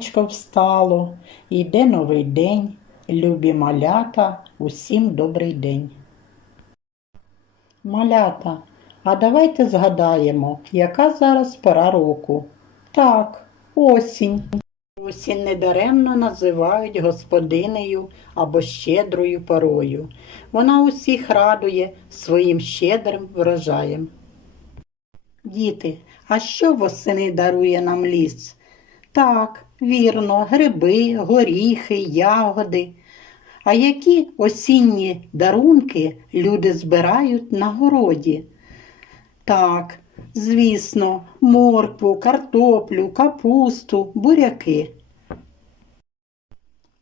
сонечко встало, йде новий день, любі малята, усім добрий день. Малята, а давайте згадаємо, яка зараз пора року. Так, осінь. Осінь недаремно називають господинею або щедрою порою. Вона усіх радує своїм щедрим врожаєм. Діти, а що восени дарує нам ліс? Так, вірно, гриби, горіхи, ягоди. А які осінні дарунки люди збирають на городі? Так, звісно, моркву, картоплю, капусту, буряки.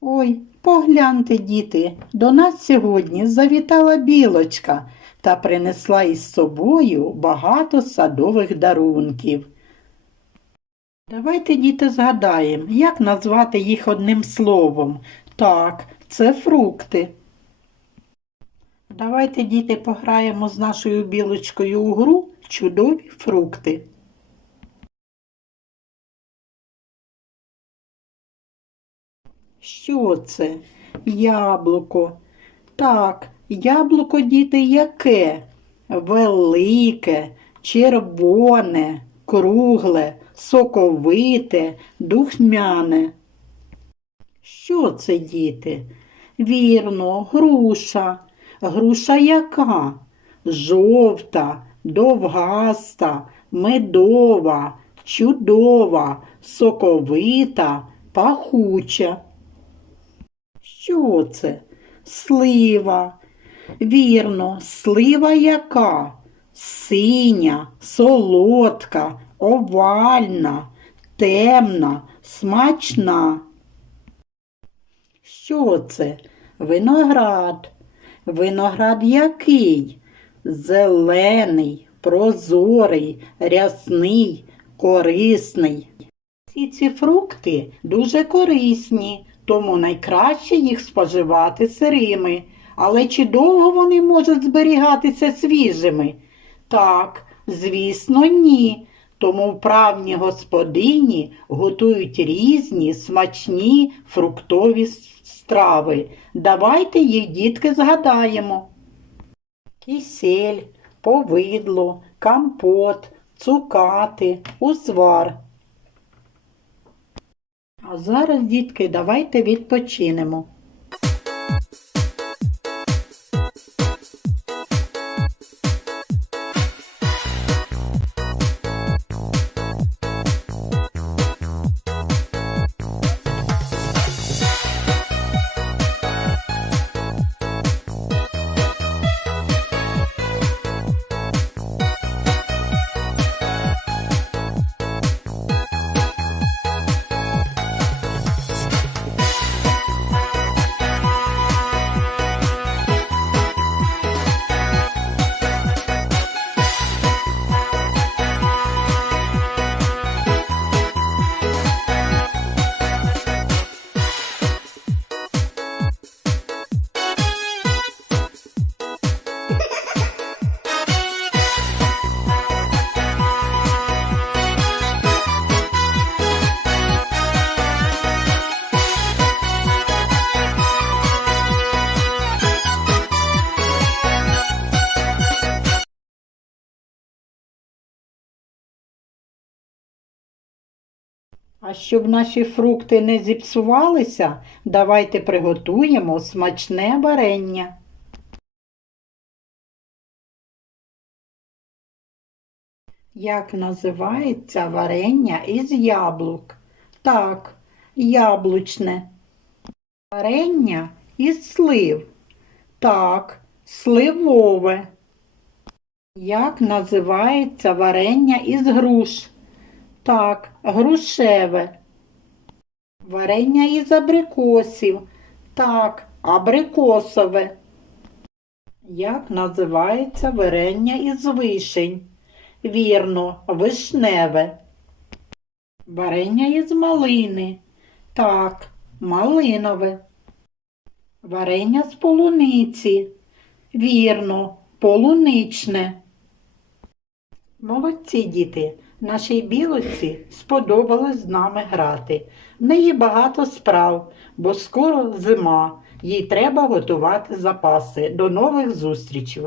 Ой, погляньте, діти, до нас сьогодні завітала білочка та принесла із собою багато садових дарунків. Давайте, діти, згадаємо, як назвати їх одним словом. Так, це фрукти. Давайте, діти, пограємо з нашою білочкою у гру чудові фрукти. Що це? Яблуко. Так, яблуко, діти, яке? Велике, червоне, кругле, соковите, духмяне. Що це, діти? Вірно, груша. Груша яка? Жовта, довгаста, медова, чудова, соковита, пахуча. Що це? Слива. Вірно, слива яка? Синя, солодка, овальна, темна, смачна. Що це? Виноград. Виноград який? Зелений, прозорий, рясний, корисний. Всі ці фрукти дуже корисні, тому найкраще їх споживати сирими. Але чи довго вони можуть зберігатися свіжими? Так, звісно, ні. Тому вправні господині готують різні смачні фруктові страви. Давайте їх, дітки, згадаємо. Кисель, повидло, компот, цукати, узвар. А зараз, дітки, давайте відпочинемо. А щоб наші фрукти не зіпсувалися, давайте приготуємо смачне варення. Як називається варення із яблук? Так, яблучне. Варення із слив. Так, сливове. Як називається варення із груш? Так, грушеве. Варення із абрикосів. Так, абрикосове. Як називається варення із вишень? Вірно, вишневе. Варення із малини. Так, малинове. Варення з полуниці. Вірно, полуничне. Молодці, діти. Нашій білочці сподобалось з нами грати. В неї багато справ, бо скоро зима, їй треба готувати запаси. До нових зустрічей!